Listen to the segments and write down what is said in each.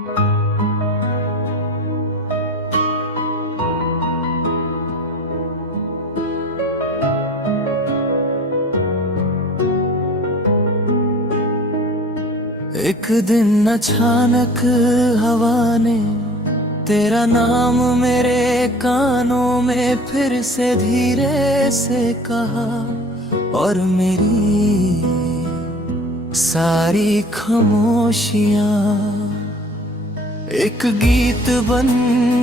एक दिन अचानक हवा ने तेरा नाम मेरे कानों में फिर से धीरे से कहा, और मेरी सारी खामोशियां एक गीत बन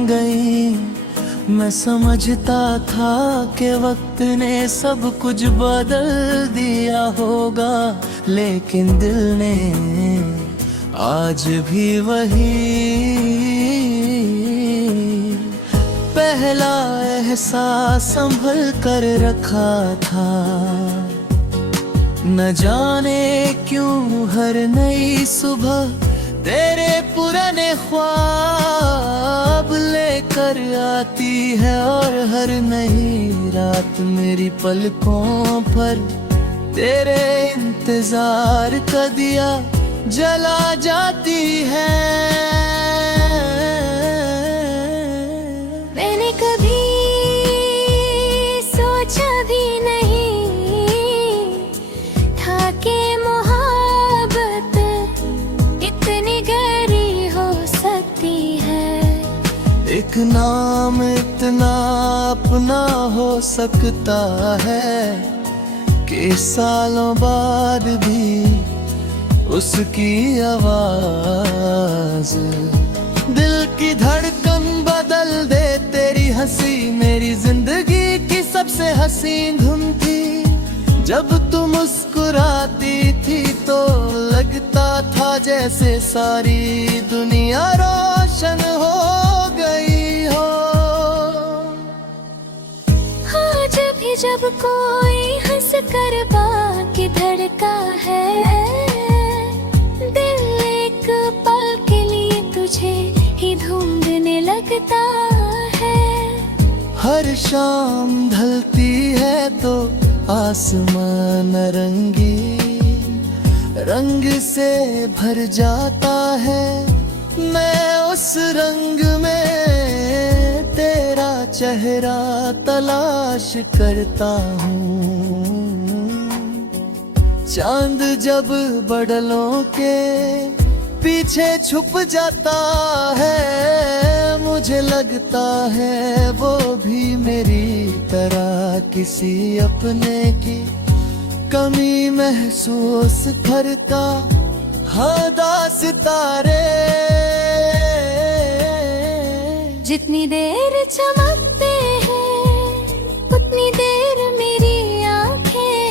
गई। मैं समझता था कि वक्त ने सब कुछ बदल दिया होगा, लेकिन दिल ने आज भी वही पहला एहसास संभल कर रखा था। न जाने क्यों हर नई सुबह तेरे पुराने ख्वाब लेकर आती है, और हर नई रात मेरी पलकों पर तेरे इंतजार का दिया जला जाती है। मैंने कभी सोचा भी नहीं था कि मोहब्बत इतनी गहरी हो सकती है। एक नाम इतना अपना हो सकता है कि सालों बाद भी उसकी आवाज दिल की धड़कन बदल दे। तेरी हंसी मेरी जिंदगी की सबसे हसीन धुन थी। जब तू मुस्कुराती थी तो लगता था जैसे सारी दुनिया रोशन हो गई हो। आज भी जब कोई हंस कर बाकी धड़का है, दिल एक पल के लिए तुझे ही ढूंढने लगता है। हर शाम ढलती है तो आसमान रंगी रंग से भर जाता है। मैं उस रंग में तेरा चेहरा तलाश करता हूँ। चांद जब बादलों के पीछे छुप जाता है, मुझे लगता है वो भी मेरी तरह किसी अपने की कमी महसूस करता। हाँ दास्तारे जितनी देर चमकते हैं उतनी देर मेरी आंखें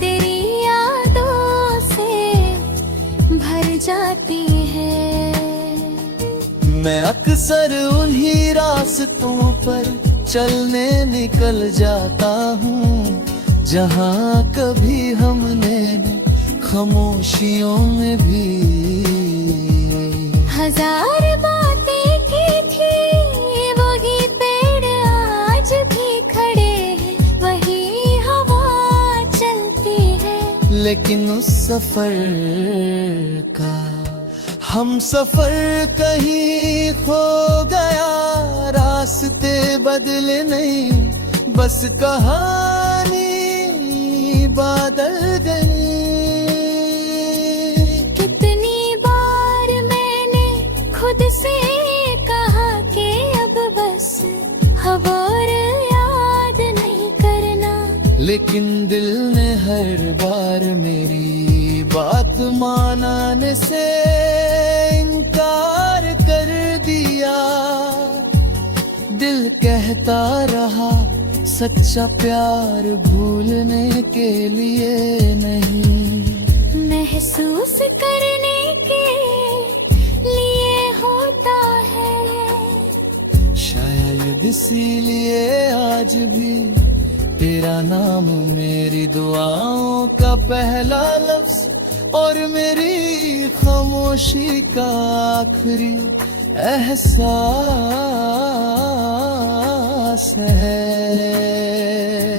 तेरी यादों से भर जाती है। मैं अक्सर उन्हीं रास्तों पर चलने निकल जाता हूँ जहाँ कभी हमने खामोशियों में भी हजार बातें की थी। वही पेड़ आज भी खड़े हैं, वही हवा चलती है। लेकिन उस सफर का हम सफर कहीं खो गया। रास्ते बदले नहीं, बस कहानी बदल गई। कितनी बार मैंने खुद से कहा कि अब बस अब और याद नहीं करना, लेकिन दिल ने हर बार मेरी बात मानने से इनकार कर दिया। दिल कहता रहा सच्चा प्यार भूलने के लिए नहीं, महसूस करने के लिए होता है। शायद इसीलिए आज भी तेरा नाम मेरी दुआओं का पहला लफ्ज और मेरी खामोशी का आखिरी एहसास पास है।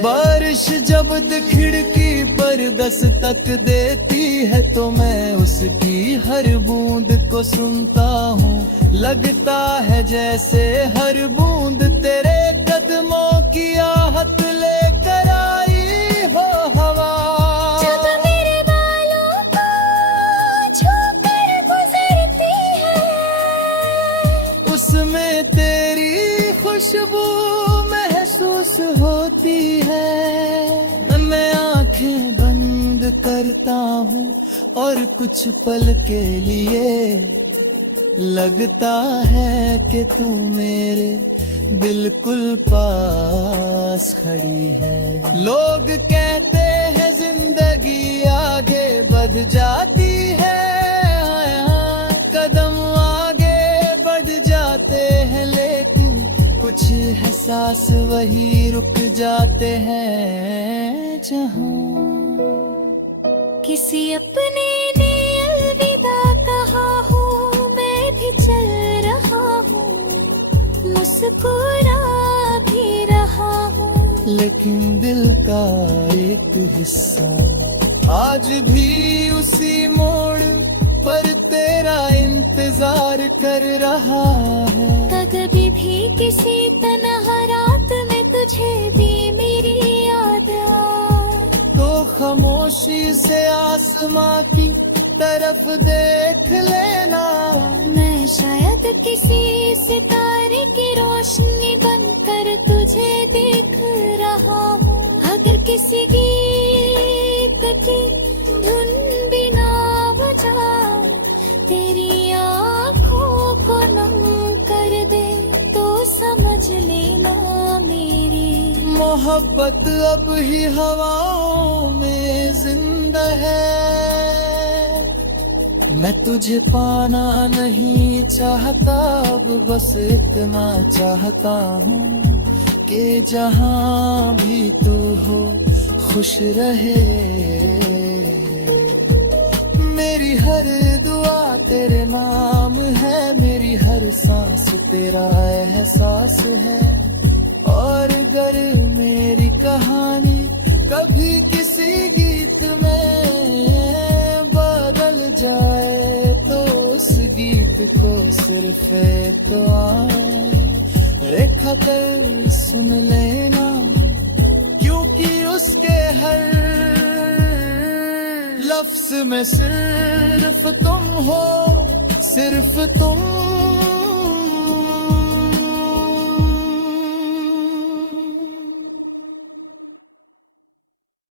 बारिश जब खिड़की पर दस्तक देती है तो मैं उसकी हर बूंद को सुनता हूँ। लगता है जैसे हर बूंद तेरे कदमों की आहट लेकर आई हो हवा। जब मेरे बालों को छूकर गुजरती है, उसमें तेरी खुशबू महसूस होती है। मैं आंखें बंद करता हूँ और कुछ पल के लिए लगता है कि तू मेरे बिल्कुल पास खड़ी है। लोग कहते हैं जिंदगी आगे बढ़ जाती है, कदम आगे बढ़ जाते हैं, लेकिन कुछ एहसास वही रुक जाते हैं जहाँ किसी अपने ने अलविदा कहा हो। मैं भी चल रहा हूँ, मुस्कुरा भी रहा हूँ, लेकिन दिल का एक हिस्सा आज भी उसी मोड़ पर तेरा इंतजार कर रहा है। कभी भी किसी तन्हा रात में तुझे भी मेरी याद आए तो खामोशी से आसमां की तरफ देख लेना। मैं शायद किसी सितारे की रोशनी बनकर तुझे देख रहा हूँ। अगर किसी गीत की धुन बिना बजा तेरी आँखों को नम कर दे तो समझ लेना मेरी मोहब्बत अब ही हवाओं में जिंदा है। मैं तुझे पाना नहीं चाहता, अब बस इतना चाहता हूँ कि जहाँ भी तू हो खुश रहे। मेरी हर दुआ तेरे नाम है, मेरी हर सांस तेरा एहसास है। और अगर मेरी कहानी कभी किसी गीत में बदल जाए तो उस गीत को सिर्फ तो रेखा कर सुन लेना, क्योंकि उसके हर लफ्ज में सिर्फ तुम हो, सिर्फ तुम